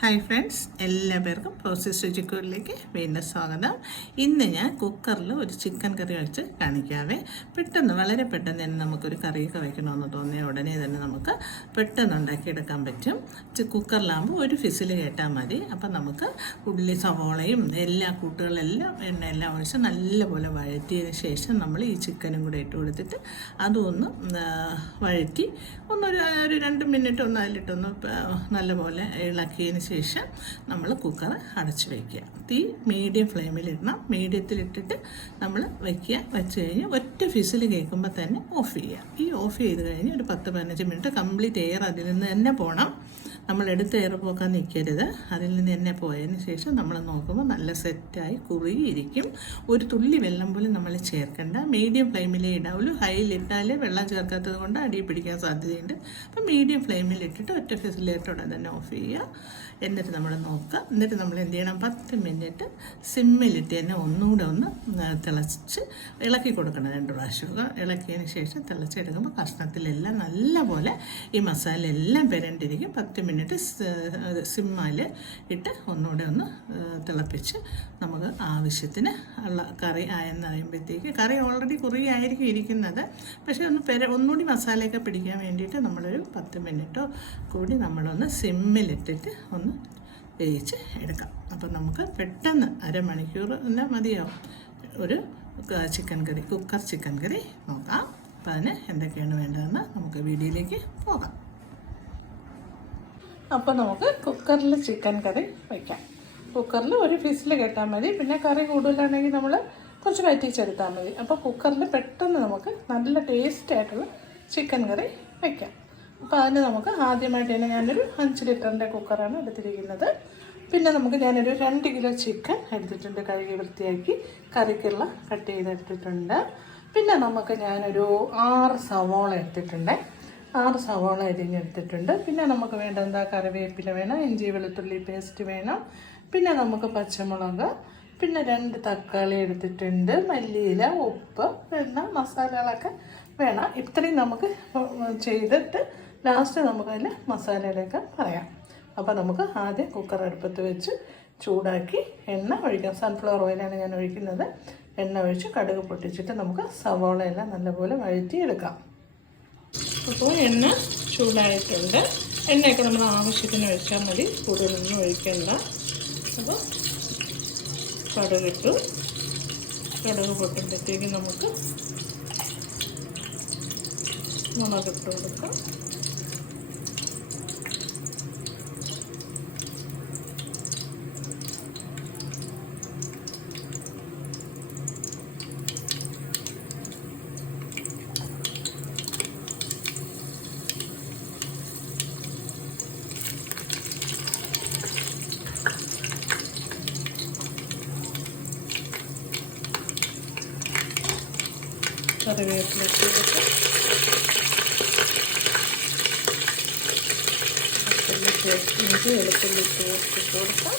Hi friends, എല്ലാവർക്കും process രുചിക്കൂറിലേക്ക് വീണ്ടും സ്വാഗതം. ഇന്ന് ഞാൻ കുക്കറിൽ ഒരു ചിക്കൻ കറി വെച്ച് കാണിക്കാവേ. വളരെ പെട്ടെന്ന് തന്നെ നമുക്കൊരു കറിയൊക്കെ വയ്ക്കണമെന്ന് തോന്നിയ ഉടനെ തന്നെ നമുക്ക് പെട്ടെന്ന് ഉണ്ടാക്കിയെടുക്കാൻ പറ്റും. കുക്കറിലാകുമ്പോൾ ഒരു ഫിസിൽ കേട്ടാൽ മതി. അപ്പം നമുക്ക് ഉള്ളി, സവോളയും എല്ലാ കൂട്ടുകളെല്ലാം എണ്ണയെല്ലാം ഒഴിച്ച് നല്ലപോലെ വഴറ്റിയതിന് ശേഷം നമ്മൾ ഈ ചിക്കനും കൂടെ ഇട്ട് കൊടുത്തിട്ട് അതൊന്ന് വഴറ്റി ഒരു 2 മിനിറ്റ് ഒന്ന് അതിലിട്ടൊന്ന് നല്ലപോലെ ഇളക്കിയതിന് ശേഷം നമ്മൾ കുക്കർ അടച്ച് വയ്ക്കുക. തീ മീഡിയം ഫ്ലെയിമിലിടണം. മീഡിയത്തിലിട്ടിട്ട് നമ്മൾ വെച്ച് കഴിഞ്ഞ് ഒറ്റ ഫിസിൽ കേൾക്കുമ്പോൾ തന്നെ ഓഫ് ചെയ്യുക. ഈ ഓഫ് ചെയ്ത് കഴിഞ്ഞ് ഒരു 10-15 മിനിറ്റ് കംപ്ലീറ്റ് എയർ അതിൽ നിന്ന് തന്നെ പോകണം. നമ്മൾ എടുത്ത് എയർ പോക്കാൻ നിൽക്കരുത്. അതിൽ നിന്ന് തന്നെ പോയതിന് ശേഷം നമ്മൾ നോക്കുമ്പോൾ നല്ല സെറ്റായി കുറുകിയിരിക്കും. ഒരു തുള്ളി വെള്ളം പോലും നമ്മൾ ചേർക്കേണ്ട. മീഡിയം ഫ്ലെയിമിലേ ഇടാവുള്ളൂ. ഹൈയിലിട്ടാൽ വെള്ളം ചേർക്കാത്തത് കൊണ്ട് അടി പിടിക്കാൻ സാധ്യതയുണ്ട്. അപ്പം മീഡിയം ഫ്ലെയിമിലിട്ടിട്ട് ഒറ്റ ഫിസിലേറ്റോടെ തന്നെ ഓഫ് ചെയ്യുക. എന്നിട്ട് നമ്മൾ നോക്കുക. എന്നിട്ട് നമ്മൾ എന്ത് ചെയ്യണം, 10 മിനിറ്റ് സിമ്മിലിട്ട് തന്നെ ഒന്നുകൂടെ ഒന്ന് തിളച്ച് ഇളക്കി കൊടുക്കണം. 2 പ്രാവശ്യമൊക്കെ ഇളക്കിയതിന് ശേഷം തിളച്ചെടുക്കുമ്പോൾ കഷ്ണത്തിലെല്ലാം നല്ലപോലെ ഈ മസാല എല്ലാം പെരണ്ടിരിക്കും. 10 മിനിറ്റ് സിമ്മിൽ ഇട്ട് ഒന്നുകൂടെ ഒന്ന് തിളപ്പിച്ച് നമുക്ക് ആവശ്യത്തിന് ഉള്ള കറി ആയെന്ന് അറിയുമ്പോഴത്തേക്ക്, കറി ഓൾറെഡി കുറേ ആയിരിക്കും ഇരിക്കുന്നത്, പക്ഷേ ഒന്നുകൂടി മസാലയൊക്കെ പിടിക്കാൻ വേണ്ടിയിട്ട് നമ്മളൊരു 10 മിനിറ്റോ കൂടി നമ്മളൊന്ന് സിമ്മിലിട്ടിട്ട് ഒന്ന് വേവിച്ച് എടുക്കാം. അപ്പം നമുക്ക് പെട്ടെന്ന് അരമണിക്കൂർ തന്നെ മതിയാവും ഒരു ചിക്കൻ കറി, കുക്കർ ചിക്കൻ കറി നോക്കാം. അപ്പം അതിന് എന്തൊക്കെയാണ് വേണ്ടതെന്ന് നമുക്ക് വീഡിയോയിലേക്ക് പോകാം. അപ്പോൾ നമുക്ക് കുക്കറിൽ ചിക്കൻ കറി വയ്ക്കാം. കുക്കറിൽ ഒരു ഫിസിൽ കേട്ടാൽ മതി. പിന്നെ കറി കൂടുതലാണെങ്കിൽ നമ്മൾ കുറച്ച് വറ്റിച്ചെടുത്താൽ മതി. അപ്പോൾ കുക്കറിൽ പെട്ടെന്ന് നമുക്ക് നല്ല ടേസ്റ്റ് ആയിട്ടുള്ള ചിക്കൻ കറി വയ്ക്കാം. അപ്പോൾ അതിന് നമുക്ക് ആദ്യമായിട്ട് തന്നെ ഞാനൊരു 5 ലിറ്ററിൻ്റെ കുക്കറാണ് എടുത്തിരിക്കുന്നത്. പിന്നെ ഞാനൊരു 2 കിലോ ചിക്കൻ എടുത്തിട്ടുണ്ട്, കഴുകി വൃത്തിയാക്കി കറിക്കുള്ള കട്ട് ചെയ്തെടുത്തിട്ടുണ്ട്. പിന്നെ ഞാനൊരു 6 സവോള എടുത്തിട്ടുണ്ട്. 6 സവോള അരിഞ്ഞെടുത്തിട്ടുണ്ട്. പിന്നെ നമുക്ക് വേണ്ടത് കറിവേപ്പില വേണം, ഇഞ്ചി വെളുത്തുള്ളി പേസ്റ്റ് വേണം, പിന്നെ നമുക്ക് പച്ചമുളക്, പിന്നെ 2 തക്കാളി എടുത്തിട്ടുണ്ട്, മല്ലിയില, ഉപ്പ്, എണ്ണ, മസാലകളൊക്കെ വേണം. ഇത്രയും നമുക്ക് ചെയ്തിട്ട് ലാസ്റ്റ് നമുക്കതിൽ മസാലയിലൊക്കെ പറയാം. അപ്പോൾ നമുക്ക് ആദ്യം കുക്കർ അടുപ്പത്ത് വെച്ച് ചൂടാക്കി എണ്ണ ഒഴിക്കാം. സൺഫ്ലവർ ഓയിലാണ് ഞാൻ ഒഴിക്കുന്നത്. എണ്ണ ഒഴിച്ച് കടുക് പൊട്ടിച്ചിട്ട് നമുക്ക് സവോളയെല്ലാം നല്ലപോലെ വഴറ്റിയെടുക്കാം. അപ്പോൾ എണ്ണ ചൂടായിട്ടുണ്ട്. എണ്ണയൊക്കെ നമ്മൾ ആവശ്യത്തിന് ഒഴിച്ചാൽ മതി, കൂടുതലൊന്നും ഒഴിക്കണ്ട. അപ്പോൾ കടുകിട്ടു. കടുക് പൊട്ടുമ്പോഴത്തേക്ക് നമുക്ക് മുളകിട്ട് കൊടുക്കാം. കറിവേപ്പില ഇട്ട് കൊടുക്കാം. ഇഞ്ചി വെളുത്തുള്ളി പേസ്റ്റ് ഇട്ട് കൊടുക്കാം.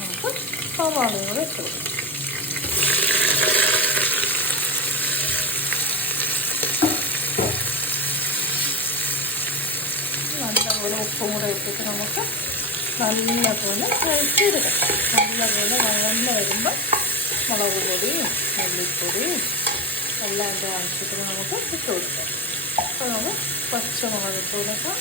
നമുക്ക് സവാളയും കൂടെ ഇട്ട് കൊടുക്കാം. നല്ലപോലെ ഉപ്പും കൂടെ ഇട്ടിട്ട് നമുക്ക് നല്ലപോലെ വഴറ്റിയെടുക്കാം. നല്ലപോലെ വഴന്ന് വരുമ്പോൾ മുളക് പൊടിയും മല്ലിപ്പൊടിയും എല്ലാം എൻ്റെ ആവശ്യത്തിന് നമുക്ക് ഇട്ട് കൊടുക്കാം. അപ്പോൾ നമുക്ക് പച്ചമുളക് ഇട്ട് കൊടുക്കാം.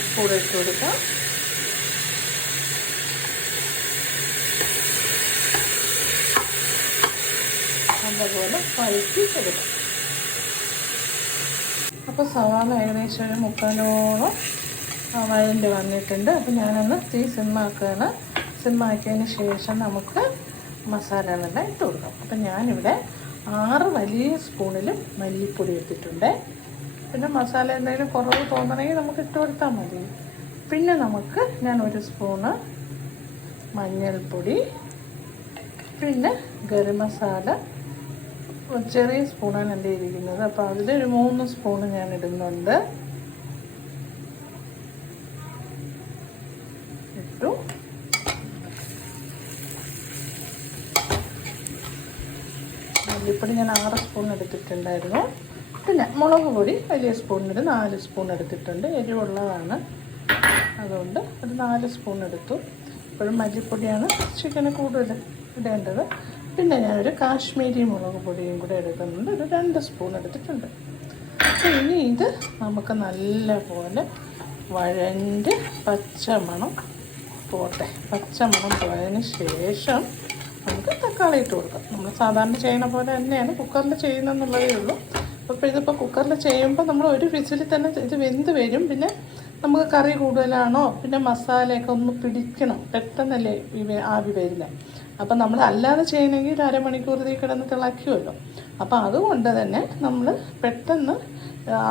ഉപ്പൂടെ ഇട്ട് കൊടുക്കാം. നല്ലപോലെ വഴറ്റി കൊടുക്കാം. അപ്പോൾ സവാള ഏകദേശം ഒരു 30ഓളം വഴണ്ട് വന്നിട്ടുണ്ട്. അപ്പോൾ ഞാനൊന്ന് തീ സിമ്മാക്കുകയാണ്. സിമ്മാക്കിയതിന് ശേഷം നമുക്ക് മസാലകളെല്ലാം ഇട്ട് കൊടുക്കാം. അപ്പം ഞാനിവിടെ 6 വലിയ സ്പൂണിലും മല്ലിപ്പൊടി ഇട്ടിട്ടുണ്ട്. പിന്നെ മസാല എന്തെങ്കിലും കുറവ് തോന്നണമെങ്കിൽ നമുക്ക് ഇട്ട് കൊടുത്താൽ മതി. പിന്നെ ഞാൻ 1 സ്പൂണ് മഞ്ഞൾപ്പൊടി, പിന്നെ ഗരം മസാല ചെറിയ സ്പൂണാണ് എൻ്റെ ഇരിക്കുന്നത്. അപ്പോൾ അതിലൊരു 3 സ്പൂണ് ഞാൻ ഇടുന്നുണ്ട്. ഇട്ടു. മല്ലിപ്പൊടി ഞാൻ 6 സ്പൂൺ എടുത്തിട്ടുണ്ടായിരുന്നു. പിന്നെ മുളക് പൊടി വലിയ സ്പൂണിന് 4 സ്പൂൺ എടുത്തിട്ടുണ്ട്. എരിവുള്ളതാണ്, അതുകൊണ്ട് ഒരു 4 സ്പൂൺ എടുത്തു. ഇപ്പോഴും മല്ലിപ്പൊടിയാണ് ചിക്കന് കൂടുതൽ ഇടേണ്ടത്. പിന്നെ ഞാനൊരു കാശ്മീരി മുളക് പൊടിയും കൂടെ എടുക്കുന്നുണ്ട്. ഒരു 2 സ്പൂൺ എടുത്തിട്ടുണ്ട്. അപ്പോൾ ഇനി ഇത് നമുക്ക് നല്ലപോലെ വഴണ്ട് പച്ചമണം പോട്ടെ. പച്ചമണം പോയതിന് ശേഷം നമുക്ക് തക്കാളി ഇട്ട് കൊടുക്കാം. നമ്മൾ സാധാരണ ചെയ്യുന്ന പോലെ തന്നെയാണ് കുക്കറിൽ ചെയ്യുന്നതെന്നുള്ളതേ ഉള്ളൂ. അപ്പോൾ ഇതിപ്പോൾ കുക്കറിൽ ചെയ്യുമ്പോൾ നമ്മൾ ഒരു വിസിലിൽ തന്നെ ഇത് വെന്ത് വരും. പിന്നെ നമുക്ക് കറി കൂടുതലാണോ, പിന്നെ മസാലയൊക്കെ ഒന്ന് പിടിക്കണം, പെട്ടെന്നല്ലേ ആവി വരില്ല. അപ്പം നമ്മൾ അല്ലാതെ ചെയ്യണമെങ്കിൽ ഒരു അരമണിക്കൂർ കിടന്ന് തിളയ്ക്കുമല്ലോ. അപ്പോൾ അതുകൊണ്ട് തന്നെ നമ്മൾ പെട്ടെന്ന്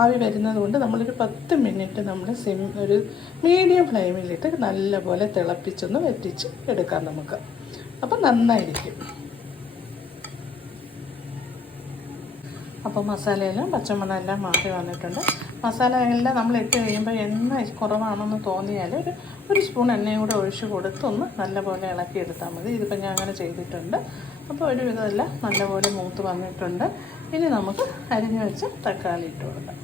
ആവി വരുന്നത് കൊണ്ട് നമ്മളൊരു 10 മിനിറ്റ് നമ്മൾ ഒരു മീഡിയം ഫ്ലെയിമിലിട്ട് നല്ലപോലെ തിളപ്പിച്ചൊന്ന് വറ്റിച്ച് എടുക്കാം നമുക്ക്. അപ്പം നന്നായിരിക്കും. അപ്പോൾ മസാലയെല്ലാം പച്ചമണമെല്ലാം മാറി വന്നിട്ടുണ്ട്. മസാല എല്ലാം നമ്മൾ ഇട്ട് കഴിയുമ്പോൾ എണ്ണ കുറവാണെന്ന് തോന്നിയാൽ ഒരു സ്പൂൺ എണ്ണയും കൂടെ ഒഴിച്ച് കൊടുത്തൊന്ന് നല്ലപോലെ ഇളക്കിയെടുത്താൽ മതി. ഇതിപ്പോൾ ഞാൻ അങ്ങനെ ചെയ്തിട്ടുണ്ട്. അപ്പോൾ ഒരു വിധമെല്ലാം നല്ലപോലെ മൂത്ത് വന്നിട്ടുണ്ട്. ഇനി നമുക്ക് അരിഞ്ഞ് വെച്ച് തക്കാളി ഇട്ട് കൊടുക്കാം.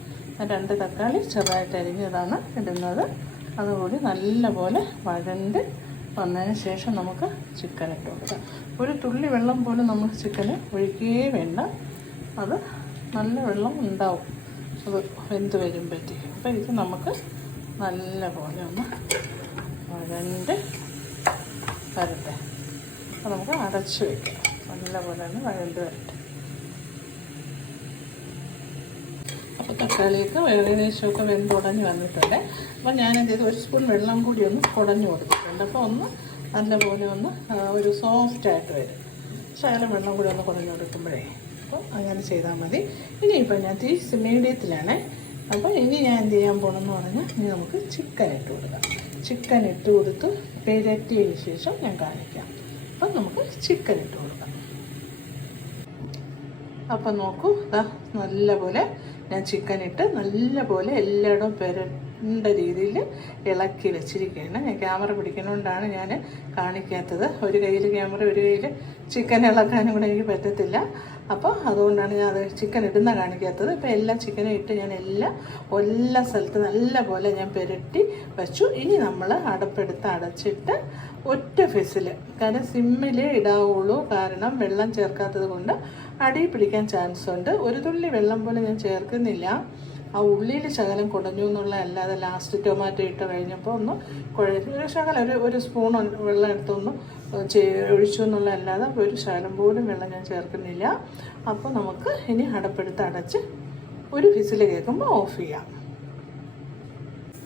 2 തക്കാളി ചെറുതായിട്ട് അരിഞ്ഞതാണ് ഇടുന്നത്. അതുകൂടി നല്ലപോലെ വഴണ്ട് വന്നതിന് ശേഷം നമുക്ക് ചിക്കൻ ഇട്ട് കൊടുക്കാം. ഒരു തുള്ളി വെള്ളം പോലും നമുക്ക് ചിക്കന് ഒഴിക്കുകയേ വേണ്ട. അത് നല്ല വെള്ളം ഉണ്ടാവും അത് വെന്ത് വരുമ്പോഴത്തേക്കും. അപ്പോൾ ഇത് നമുക്ക് നല്ലപോലെ ഒന്ന് വഴണ്ട് വരട്ടെ. അപ്പോൾ നമുക്ക് അടച്ച് വയ്ക്കാം. നല്ലപോലെ ഒന്ന് വഴണ്ട് വരട്ടെ. അപ്പോൾ തക്കാളിയൊക്കെ ഏകദേശമൊക്കെ വെന്തുടഞ്ഞ് വന്നിട്ടുണ്ട്. അപ്പോൾ ഞാനെന്ത് ചെയ്തു, 1 സ്പൂൺ വെള്ളം കൂടി ഒന്ന് കുടഞ്ഞു കൊടുത്തിട്ടുണ്ട്. അപ്പോൾ ഒന്ന് നല്ലപോലെ ഒന്ന് ഒരു സോഫ്റ്റായിട്ട് വരും. ശകലം വെള്ളം കൂടി ഒന്ന് കുടഞ്ഞു കൊടുക്കുമ്പോഴേ, അപ്പോൾ അങ്ങനെ ചെയ്താൽ മതി. ഇനിയിപ്പോൾ ഞാൻ തീ മീഡിയത്തിലാണ്. അപ്പോൾ ഇനി ഞാൻ എന്ത് ചെയ്യാൻ പോകണമെന്ന് പറഞ്ഞാൽ ഇനി നമുക്ക് ചിക്കൻ ഇട്ട് കൊടുക്കാം. ചിക്കൻ ഇട്ട് കൊടുത്ത് പെരട്ടിയതിന് ശേഷം ഞാൻ കാണിക്കാം. അപ്പം നമുക്ക് ചിക്കൻ ഇട്ട് കൊടുക്കാം. അപ്പം നോക്കൂ, നല്ലപോലെ ഞാൻ ചിക്കൻ ഇട്ട് നല്ലപോലെ എല്ലായിടവും പെരണ്ട രീതിയിൽ ഇളക്കി വെച്ചിരിക്കുകയാണ്. ഞാൻ ക്യാമറ പിടിക്കുന്നതുകൊണ്ടാണ് ഞാൻ കാണിക്കാത്തത്. ഒരു കയ്യിൽ ക്യാമറ, ഒരു കയ്യിൽ ചിക്കൻ ഇളക്കാനും കൂടെ എനിക്ക് പറ്റത്തില്ല. അപ്പോൾ അതുകൊണ്ടാണ് ഞാൻ അത് ചിക്കൻ ഇടുന്ന കാണിക്കാത്തത്. ഇപ്പോൾ എല്ലാ ചിക്കനും ഇട്ട് ഞാൻ എല്ലാ സ്ഥലത്ത് നല്ലപോലെ ഞാൻ പെരട്ടി വെച്ചു. ഇനി നമ്മൾ അടപ്പെടുത്ത് അടച്ചിട്ട് ഒറ്റ ഫിസിൽ, കാരണം സിമ്മിലേ ഇടാവുള്ളൂ. കാരണം വെള്ളം ചേർക്കാത്തത് കൊണ്ട് അടി പിടിക്കാൻ ചാൻസ് ഉണ്ട്. ഒരു തുള്ളി വെള്ളം പോലും ഞാൻ ചേർക്കുന്നില്ല. ആ ഉള്ളിയിൽ ശകലം കുടഞ്ഞു എന്നുള്ള അല്ലാതെ ലാസ്റ്റ് ടൊമാറ്റോ ഇട്ട് കഴിഞ്ഞപ്പോൾ ഒന്ന് ഒരു ശകലം ഒരു സ്പൂൺ വെള്ളം എടുത്തൊന്ന് ഒഴിച്ചു എന്നുള്ള അല്ലാതെ ഒരു ശകലം പോലും വെള്ളം ഞാൻ ചേർക്കുന്നില്ല. അപ്പോൾ നമുക്ക് ഇനി അടപ്പെടുത്ത് അടച്ച് ഒരു ഫിസിൽ കേൾക്കുമ്പോൾ ഓഫ് ചെയ്യാം.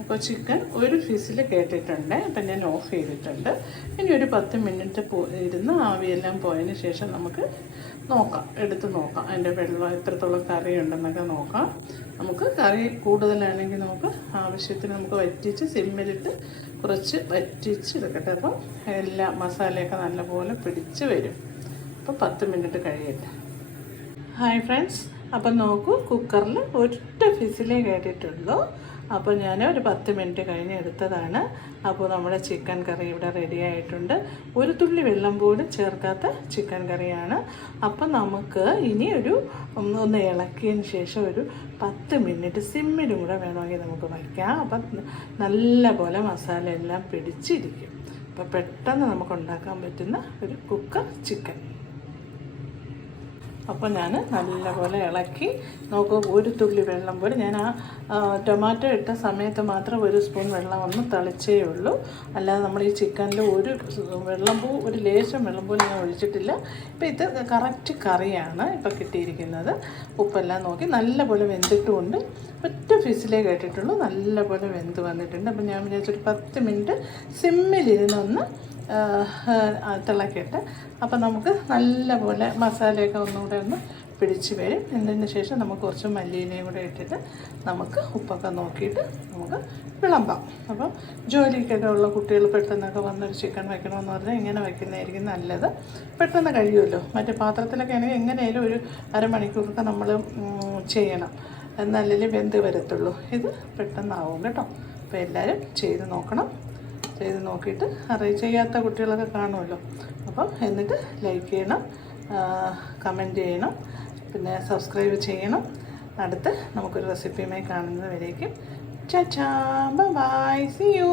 അപ്പോൾ ചിക്കൻ ഒരു ഫിസിൽ കേട്ടിട്ടുണ്ട്. അപ്പം ഞാൻ ഓഫ് ചെയ്തിട്ടുണ്ട്. ഇനി ഒരു 10 മിനിറ്റ് ഇരുന്ന് ആവിയെല്ലാം പോയതിന് ശേഷം നമുക്ക് നോക്കാം, എടുത്ത് നോക്കാം അതിൻ്റെ വെള്ളം എത്രത്തോളം കറി ഉണ്ടെന്നൊക്കെ നോക്കാം. നമുക്ക് കറി കൂടുതലാണെങ്കിൽ നമുക്ക് ആവശ്യത്തിന് നമുക്ക് വറ്റിച്ച് സിമ്മിലിട്ട് കുറച്ച് വറ്റിച്ച് എടുക്കട്ടെ. അപ്പം എല്ലാ മസാലയൊക്കെ നല്ലപോലെ പിടിച്ച് വരും. അപ്പോൾ 10 മിനിറ്റ് കഴിയട്ടെ. ഹായ് ഫ്രണ്ട്സ്, അപ്പം നോക്കൂ, കുക്കറിൽ ഒറ്റ ഫിസിലേ കേട്ടിട്ടുള്ളൂ. അപ്പോൾ ഞാൻ ഒരു 10 മിനിറ്റ് കഴിഞ്ഞ് എടുത്തതാണ്. അപ്പോൾ നമ്മുടെ ചിക്കൻ കറി ഇവിടെ റെഡി ആയിട്ടുണ്ട്. ഒരു തുള്ളി വെള്ളം പോലും ചേർക്കാത്ത ചിക്കൻ കറിയാണ്. അപ്പം നമുക്ക് ഇനി ഒന്ന് ഇളക്കിയതിന് ശേഷം ഒരു 10 മിനിറ്റ് സിമ്മിലും കൂടെ വേണമെങ്കിൽ നമുക്ക് വയ്ക്കാം. അപ്പം നല്ല പോലെ മസാല എല്ലാം പിടിച്ചിരിക്കും. അപ്പോൾ പെട്ടെന്ന് നമുക്ക് ഉണ്ടാക്കാൻ പറ്റുന്ന ഒരു കുക്കർ ചിക്കൻ. അപ്പോൾ ഞാൻ നല്ലപോലെ ഇളക്കി നോക്കൂ. ഒരു തുള്ളി വെള്ളം പോലെ ഞാൻ ടൊമാറ്റോ ഇട്ട സമയത്ത് മാത്രം 1 സ്പൂൺ വെള്ളം ഒന്ന് തളിച്ചേ ഉള്ളൂ. അല്ലാതെ നമ്മൾ ഈ ചിക്കനിൽ ഒരു ലേശം വെള്ളം പോലും ഞാൻ ഒഴിച്ചിട്ടില്ല. ഇപ്പോൾ ഇത് കറക്റ്റ് കറിയാണ് ഇപ്പോൾ കിട്ടിയിരിക്കുന്നത്. ഉപ്പെല്ലാം നോക്കി നല്ലപോലെ വെന്തിട്ടുമുണ്ട്. ഒറ്റ ഫിസിലേ കേട്ടിട്ടുള്ളൂ. നല്ലപോലെ വെന്ത് വന്നിട്ടുണ്ട്. അപ്പോൾ ഞാൻ വിചാരിച്ചൊരു 10 മിനിറ്റ് സിമ്മിലിരുന്നൊന്ന് തിളക്കട്ടെ. അപ്പം നമുക്ക് നല്ലപോലെ മസാലയൊക്കെ ഒന്നുകൂടെ ഒന്ന് പിടിച്ച് വരും. എന്നതിന് ശേഷം നമുക്ക് കുറച്ച് മല്ലിയിലയും കൂടെ ഇട്ടിട്ട് നമുക്ക് ഉപ്പൊക്കെ നോക്കിയിട്ട് നമുക്ക് വിളമ്പാം. അപ്പം ജോലിക്കൊക്കെ ഉള്ള കുട്ടികൾ പെട്ടെന്നൊക്കെ വന്നൊരു ചിക്കൻ വയ്ക്കണമെന്ന് പറഞ്ഞാൽ ഇങ്ങനെ വയ്ക്കുന്നതായിരിക്കും നല്ലത്. പെട്ടെന്ന് കഴിയുമല്ലോ. മറ്റേ പാത്രത്തിലൊക്കെ ആണെങ്കിൽ എങ്ങനെയായാലും ഒരു അരമണിക്കൂറൊക്കെ നമ്മൾ ചെയ്യണം, എന്നാലല്ലേ വെന്ത് വരത്തുള്ളൂ. ഇത് പെട്ടെന്നാവും കേട്ടോ. അപ്പോൾ എല്ലാവരും ചെയ്ത് നോക്കണം. ചെയ്ത് നോക്കിയിട്ട് ചെയ്യാത്ത കുട്ടികളൊക്കെ കാണുമല്ലോ. അപ്പം എന്നിട്ട് ലൈക്ക് ചെയ്യണം, കമൻറ്റ് ചെയ്യണം, പിന്നെ സബ്സ്ക്രൈബ് ചെയ്യണം. അടുത്ത് നമുക്കൊരു റെസിപ്പിയുമായി കാണുന്നത് വരേക്കും ചാ ബൈ, സീ യു.